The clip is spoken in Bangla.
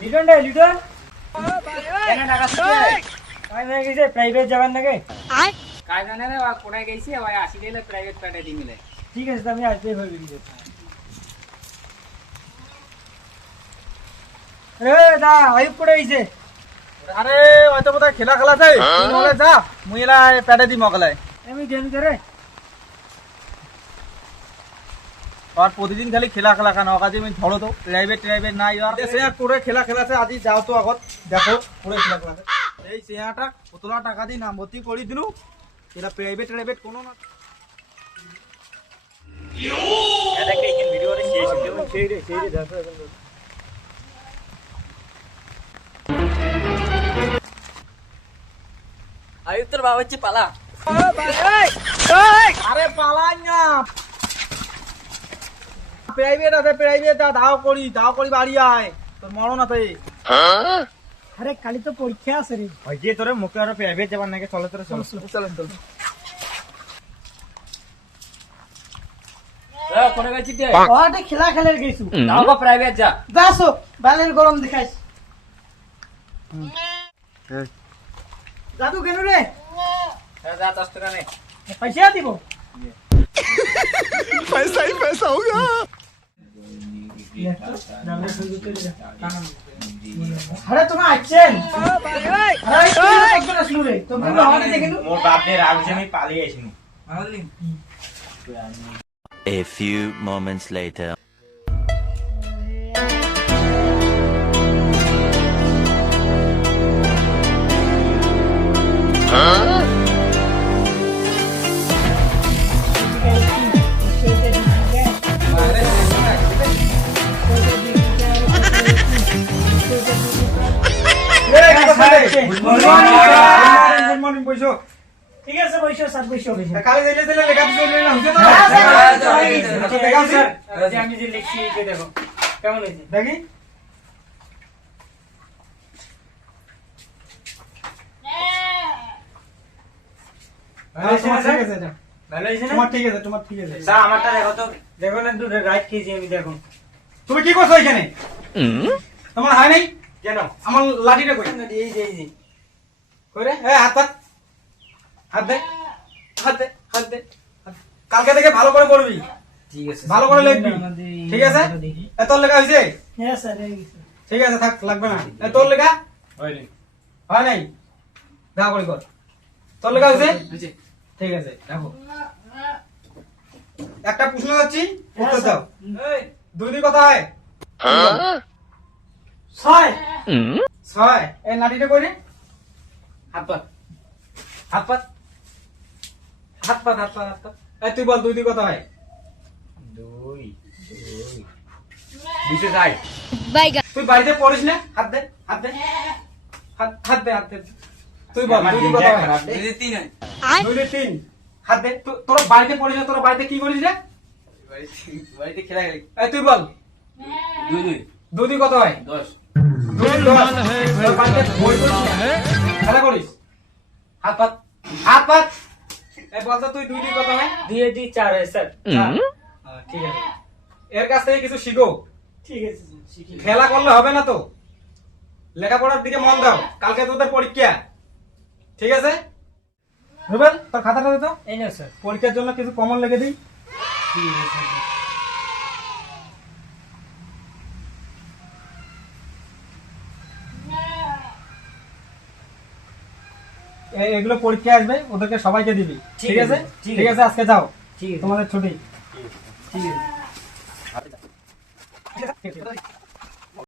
লিটন রে লিটন কেন টাকা দিতে কাই না গেছে প্রাইভেট যাবেন নাকি काय जाणार आहे कोणा घ्यायची आहे असलेलं प्रायव्हेट काढायला मिळेल ঠিক আছে আমি আসবে হয়ে গেছে রে দা আইব পড়ে গেছে আরে হয়তো বোধহয় খেলা খেলাছে বলে যা মুই এলা প্যাডে দি মগলাই আমি গেম করে আর প্রতিদিন খালি খেলা খেলা কেন কাজে আমি ধরো তো প্রাইভেট নাই আর সে করে খেলা খেলাছে আজি যাও তো আগত দেখো করে খেলা খেলাছে এই সেহাটা কতলা টাকা দি নাম ভর্তি করে দিলু এটা প্রাইভেট কোনো না এটা কি ইন ভিডিও রে সেই রে দেখো आयुक्त बाबाची पाला আরে পালাই না প্রাইভেট আছে প্রাইভেট দাও করি বাড়ি আয় তোর মরণ আছে আরে কালি তো পরীক্ষা আছে রে ওই যে তোরে মুখে আর প্রাইভেট যাবার নাকি চলে তোরে চল कोणा घ्यायची ते ওটা খেলা খেলার গেছু नाव का प्रायव्हेट जा যাসো বালের গরম দেখাইস জাদু কেন রে जात असतो का नाही পয়সা দিব पैसा ही पैसा होगा। আরে তোমরা আছেন আরে একবার আসলু রে তোমরা আমাকে দেখেন মোর বাপের রাগছে আমি পালিয়ে আইছিনু A few moments later. Good morning বইছো ঠিক আছে বৈশো সাত বৈশো কালে দিলে লেখা দিলে না হইছে তো দেখা স্যার আমি যে লিখছি এই দেখো কেমন হয়েছে দেখি ভালো হয়েছে না তোমার ঠিক আছে স্যার আমারটা দেখো তো দেখো না দুটো রাইট খেয়েছি আমি দেখো তুমি কি করছো এখানে তোমার হয় নাই কেন আমার লাঠিটা কই এই যে কই রে এ হাত দে কালকে থেকে ভালো করে পড়বি ঠিক আছে ভালো করে লিখবি ঠিক আছে এ তোর লেখা হইছে হ্যাঁ স্যার ঠিক আছে থাক লাগবে না এ তোর লেখা হয়নি হয় নাই দেখা করি কর তোর লেখা হইছে বুঝছি ঠিক আছে দেখো একটা প্রশ্ন যাচ্ছি উত্তর দাও এই দুই দুই কথা হয় ছয় ছয় এই লাঠিটা কই রে हात पात হাত পাত এই তুই বল দুই দুই কথা হয় দুই দিছে যাই তুই বাড়িতে পড়িস না হাত দে হাত দে তুই বল দুই দুই কথা হয় দিছে তিন হয় দুই দুই তিন হাত দে তোরা বাড়িতে পড়িস না তোরা বাড়িতে কি করিস রে বাড়িতে খেলা খেলি এই তুই বল দুই দুই দুই দুই কথা হয় 10 দুই দুই দশ। তোরা বাড়িতে বই করিস না? খেলা করিস হাত পাত এই বল তো তুই দুই দুই কথা হয় দুই দুই চার হয় স্যার ঠিক আছে এর কাছ থেকে কিছু শিখো ঠিক আছে শিখি খেলা করলে হবে না তো লেখাপড়ার দিকে মন দাও কালকে তোদের পরীক্ষা ঠিক আছে রুবেল তোর খাতাটা দে তো এই নাও স্যার পরীক্ষার জন্য কিছু কমন লিখে দিই ঠিক আছে এগুলো পরীক্ষা আসবে ওদেরকে সবাইকে দিবি ঠিক আছে ঠিক ঠিক আছে আজকে যাও ঠিক আছে তোমাদের ছুটি ঠিক আছে ঠিক আছে